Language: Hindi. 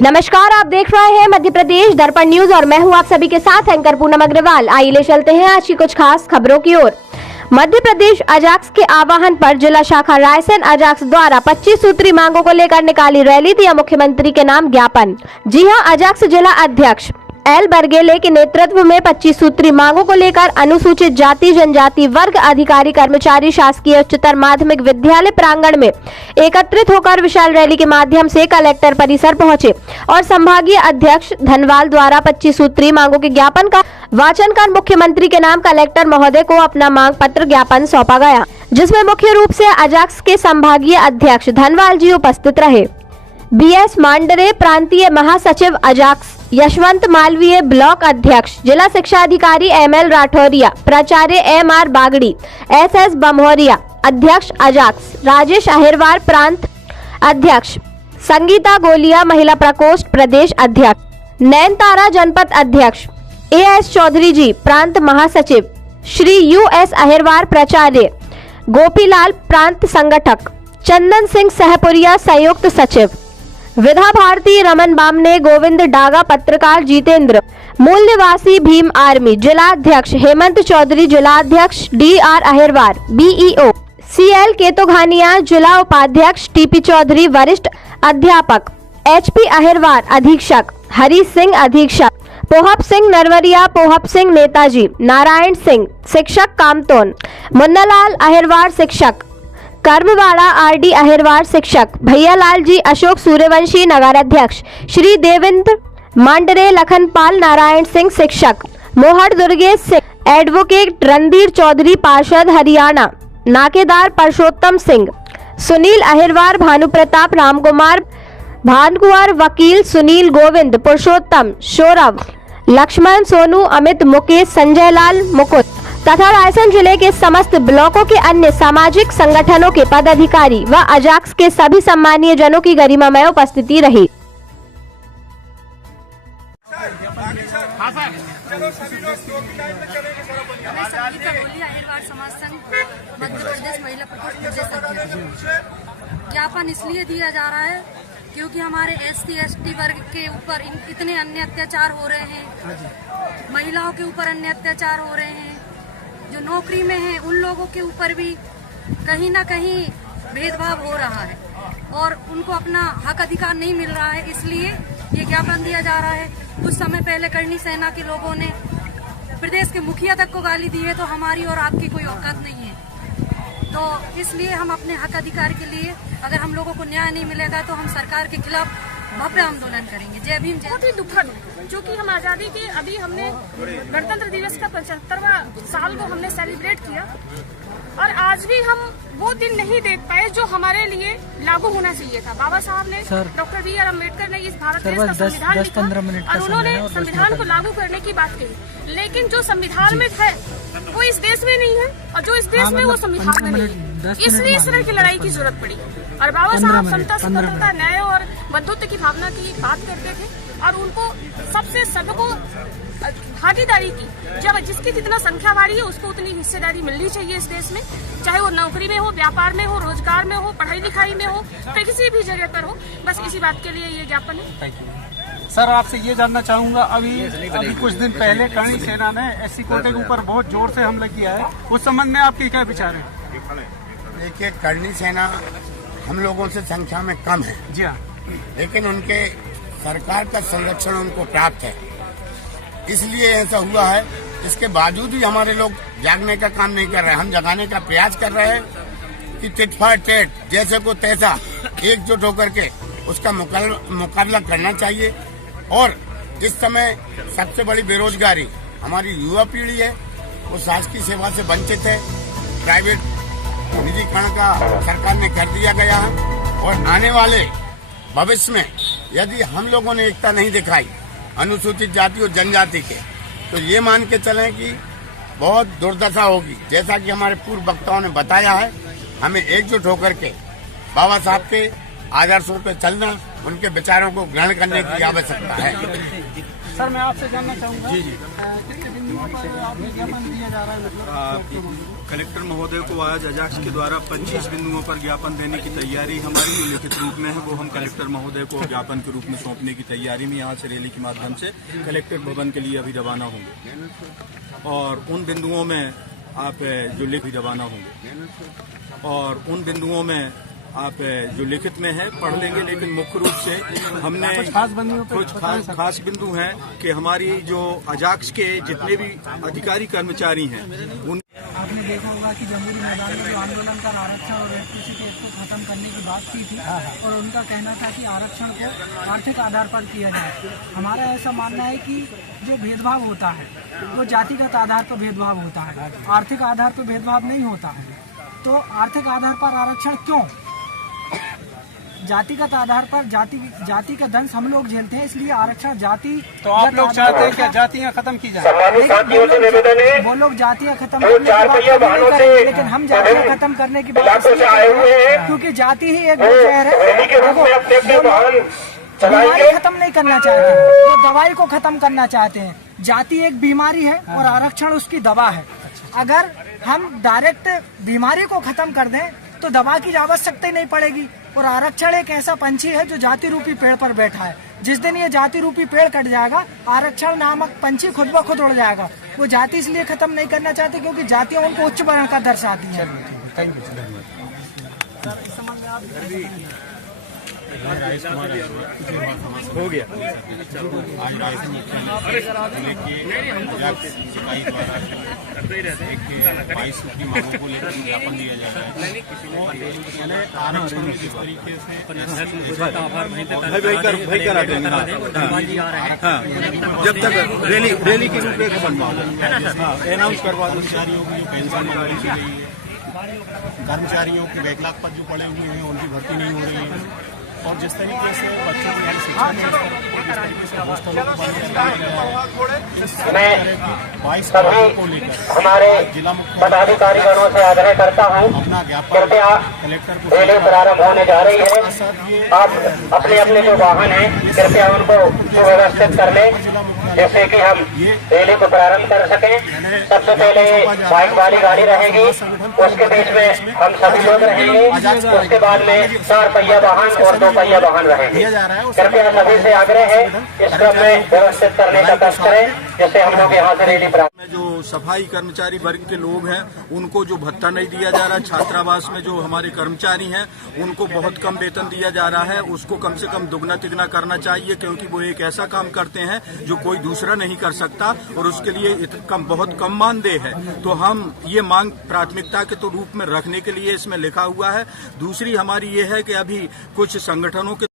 नमस्कार, आप देख रहे हैं मध्य प्रदेश दर्पण न्यूज और मैं हूं आप सभी के साथ एंकर पूनम अग्रवाल। आइए ले चलते हैं आज की कुछ खास खबरों की ओर। मध्य प्रदेश अजाक्स के आह्वान पर जिला शाखा रायसेन अजाक्स द्वारा 25 सूत्री मांगों को लेकर निकाली रैली, दिया मुख्यमंत्री के नाम ज्ञापन। जी हां, अजाक्स जिला अध्यक्ष एल बरगेले के नेतृत्व में 25 सूत्री मांगों को लेकर अनुसूचित जाति जनजाति वर्ग अधिकारी कर्मचारी शासकीय उच्चतर माध्यमिक विद्यालय प्रांगण में एकत्रित होकर विशाल रैली के माध्यम से कलेक्टर परिसर पहुंचे और संभागीय अध्यक्ष धनवाल द्वारा 25 सूत्री मांगों के ज्ञापन का वाचन कर मुख्यमंत्री के नाम कलेक्टर महोदय को अपना मांग पत्र ज्ञापन सौंपा गया, जिसमें मुख्य रूप से अजाक्स के संभागीय अध्यक्ष धनवाल जी उपस्थित रहे। BS मांडरे प्रांतीय महासचिव अजाक्स, यशवंत मालवीय ब्लॉक अध्यक्ष, जिला शिक्षा अधिकारी ML राठौरिया, प्राचार्य MR बागड़ी, SS बमहोरिया, अध्यक्ष अजाक्स, राजेश अहिरवार प्रांत अध्यक्ष, संगीता गोलिया महिला प्रकोष्ठ प्रदेश अध्यक्ष, नैनतारा जनपद अध्यक्ष, AS चौधरी जी प्रांत महासचिव, श्री US अहिरवार प्राचार्य, गोपीलाल प्रांत संगठक, चंदन सिंह सहपुरिया संयुक्त सचिव, विधा भारती रमन बामने, गोविंद डागा पत्रकार, जितेंद्र मूल निवासी भीम आर्मी, जिला अध्यक्ष हेमंत चौधरी, जिला अध्यक्ष DR अहिरवार, BEO CL केतोघानिया, जिला उपाध्यक्ष TP चौधरी, वरिष्ठ अध्यापक HP अहिरवार, अधीक्षक हरी सिंह, अधीक्षक पोहप सिंह नरवरिया, पोहप सिंह नेताजी, नारायण सिंह शिक्षक कामतोन, मुन्नालाल अहिरवार शिक्षक कर्मवाड़ा, RD अहिरवार शिक्षक, भैयालाल जी अशोक सूर्यवंशी नगराध्यक्ष, श्री देवेंद्र मांडरे, लखनपाल नारायण सिंह शिक्षक, मोहर दुर्गेश सिंह एडवोकेट, रणधीर चौधरी पार्षद हरियाणा, नाकेदार परशोत्तम सिंह, सुनील अहिरवार, भानु प्रताप रामकुमार भानकुआर, वकील सुनील, गोविंद पुरुषोत्तम, सौरभ लक्ष्मण, सोनू, अमित, मुकेश, संजय लाल, मुकुट तथा रायसेन जिले के समस्त ब्लॉकों के अन्य सामाजिक संगठनों के पदाधिकारी व अजाक्स के सभी सम्मानीय जनों की गरिमामय उपस्थिति रही। ज्ञापन इसलिए दिया जा रहा है क्योंकि हमारे SC/ST वर्ग के ऊपर इतने अन्य अत्याचार हो रहे हैं, महिलाओं के ऊपर अन्य अत्याचार हो रहे हैं, जो नौकरी में हैं उन लोगों के ऊपर भी कहीं ना कहीं भेदभाव हो रहा है और उनको अपना हक अधिकार नहीं मिल रहा है, इसलिए ये ज्ञापन दिया जा रहा है। कुछ समय पहले करणी सेना के लोगों ने प्रदेश के मुखिया तक को गाली दी है, तो हमारी और आपकी कोई औकात नहीं है। तो इसलिए हम अपने हक अधिकार के लिए, अगर हम लोगों को न्याय नहीं मिलेगा तो हम सरकार के खिलाफ भव्य आंदोलन करेंगे। जय भीम। बहुत ही दुखद, क्योंकि हम आजादी के अभी हमने गणतंत्र दिवस का 75वां साल को हमने सेलिब्रेट किया और आज भी हम वो दिन नहीं देख पाए जो हमारे लिए लागू होना चाहिए था। बाबा साहब ने, डॉक्टर BR अम्बेडकर ने इस भारत देश का संविधान लिखा और उन्होंने संविधान को लागू करने की बात कही, लेकिन जो संविधान में है वो इस देश में नहीं है और जो इस देश में वो संविधान में नहीं है, इसलिए इस तरह की लड़ाई की जरूरत पड़ी। और बाबा साहब समता, स्वतंत्रता, न्याय और बंधुत्व की भावना की बात करते थे और उनको सबसे सबको भागीदारी की, जब जिसकी जितना संख्या वाली है उसको उतनी हिस्सेदारी मिलनी चाहिए इस देश में, चाहे वो नौकरी में हो, व्यापार में हो, रोजगार में हो, पढ़ाई लिखाई में हो, फिर किसी भी जगह पर हो। बस इसी बात के लिए ये ज्ञापन है। सर, आपसे ये जानना चाहूंगा, अभी कुछ दिन पहले करणी सेना ने SC कोटे के ऊपर बहुत जोर से हमला किया है, उस संबंध में आपके क्या विचार है? देखिए, करणी सेना हम लोगों से संख्या में कम है जी हाँ, लेकिन उनके सरकार का संरक्षण उनको प्राप्त है, इसलिए ऐसा हुआ है। इसके बावजूद भी हमारे लोग जागने का काम नहीं कर रहे हैं। हम जगाने का प्रयास कर रहे हैं कि टिट फॉर टेट, जैसे को तैसा एकजुट होकर के उसका मुकाबला करना चाहिए। और इस समय सबसे बड़ी बेरोजगारी हमारी युवा पीढ़ी है, वो शासकीय सेवा से वंचित है, प्राइवेट निजीकरण का सरकार ने कर दिया गया है और आने वाले भविष्य में यदि हम लोगों ने एकता नहीं दिखाई अनुसूचित जाति और जनजाति के, तो ये मान के चलें कि बहुत दुर्दशा होगी। जैसा कि हमारे पूर्व वक्ताओं ने बताया है, हमें एकजुट होकर के बाबा साहब के आदर्शों पे चलना, उनके विचारों को ग्रहण करने की आवश्यकता है। सर, मैं आपसे जानना चाहूंगा, कितने बिंदुओं पर आप विज्ञापन दिया जा रहा है? मतलब कलेक्टर महोदय को आज अजाक्स के द्वारा 25 बिंदुओं पर ज्ञापन देने की तैयारी हमारी जो लिखित रूप में है वो हम कलेक्टर महोदय को ज्ञापन के रूप में सौंपने की तैयारी में यहाँ से रैली के माध्यम से कलेक्टर भवन के लिए अभी रवाना होंगे। और उन बिंदुओं में आप जो लिखित में है पढ़ लेंगे, लेकिन मुख्य रूप से हमने कुछ खास बिंदु हैं कि हमारी जो अजाक्स के जितने भी अधिकारी कर्मचारी हैं उन आपने देखा होगा कि जमहूरी मैदान में जो आंदोलन कर आरक्षण और इलेक्ट्रिसिटी एक्ट को खत्म करने की बात की थी और उनका कहना था कि आरक्षण को आर्थिक आधार पर किया जाए। हमारा ऐसा मानना है कि जो भेदभाव होता है वो जातिगत आधार पर भेदभाव होता है, आर्थिक आधार पर भेदभाव नहीं होता है। तो आर्थिक आधार पर आरक्षण क्यों? जातिगत आधार पर जाति का दंश हम लोग झेलते हैं, इसलिए आरक्षण जाति। तो आप लोग चाहते हैं क्या जातियां खत्म की जाए? वो लोग जातियां खत्म करने की बात नहीं करेंगे, लेकिन हम जातियां खत्म करने की बात क्योंकि जाति ही एक जहर है। बीमारी खत्म नहीं करना चाहते हैं, वो दवाई को खत्म करना चाहते हैं। जाति एक बीमारी है और आरक्षण उसकी दवा है। अगर हम डायरेक्ट बीमारी को खत्म कर दें तो दवा की आवश्यकता ही नहीं पड़ेगी। और आरक्षण एक ऐसा पंछी है जो जाति रूपी पेड़ पर बैठा है। जिस दिन ये जाति रूपी पेड़ कट जाएगा, आरक्षण नामक पंछी खुद ब खुद उड़ जाएगा। वो जाति इसलिए खत्म नहीं करना चाहते क्योंकि जातियां उनको उच्च वर्ण का दर्शाती हैं। हो गया। की मांगों को लेकर ज्ञापन दिया जा रहा है। आरक्षण किस तरीके से जब तक रैली की रूपरेखा बनवा अनाउंस करवा दो। कर्मचारियों की जो पेंशन निकाली की गई है, कर्मचारियों के बैकलॉग पर जो पड़े हुए हैं उनकी भर्ती नहीं हो रही है। और जिस तरीके से बच्चों को यहाँ शिक्षा जिस तरीके से हॉस्टलों को बंद किया गया है, इस तरह की 22 मांगों को लेकर हमारे जिला मुख्य पदाधिकारियों से आग्रह करता हूँ अपना ज्ञापन कलेक्टर को रैली प्रारंभ होने जा रही है। आप अपने अपने जो वाहन है कृपया उनको सुव्यवस्थित कर लें जैसे कि हम रैली को प्रारंभ कर सकें। सबसे पहले बाइक वाली गाड़ी रहेगी, उसके बीच में हम सभी लोग रहेंगे, उसके बाद में 4 पहिया वाहन और 2 पहिया वाहन रहेंगे। कृपया सभी से आग्रह है इस क्रम में व्यवस्थित करने का कष्ट करें जिससे हम लोग यहाँ से रैली प्रारंभ। जो सफाई कर्मचारी वर्ग के लोग हैं उनको जो भत्ता नहीं दिया जा रहा, छात्रावास में जो हमारे कर्मचारी हैं उनको बहुत कम वेतन दिया जा रहा है, उसको कम से कम दुगना तिगना करना चाहिए क्योंकि वो एक ऐसा काम करते हैं जो कोई दूसरा नहीं कर सकता और उसके लिए बहुत कम मानदेय है। तो हम ये मांग प्राथमिकता के तो रूप में रखने के लिए इसमें लिखा हुआ है। दूसरी हमारी ये है कि अभी कुछ संगठनों के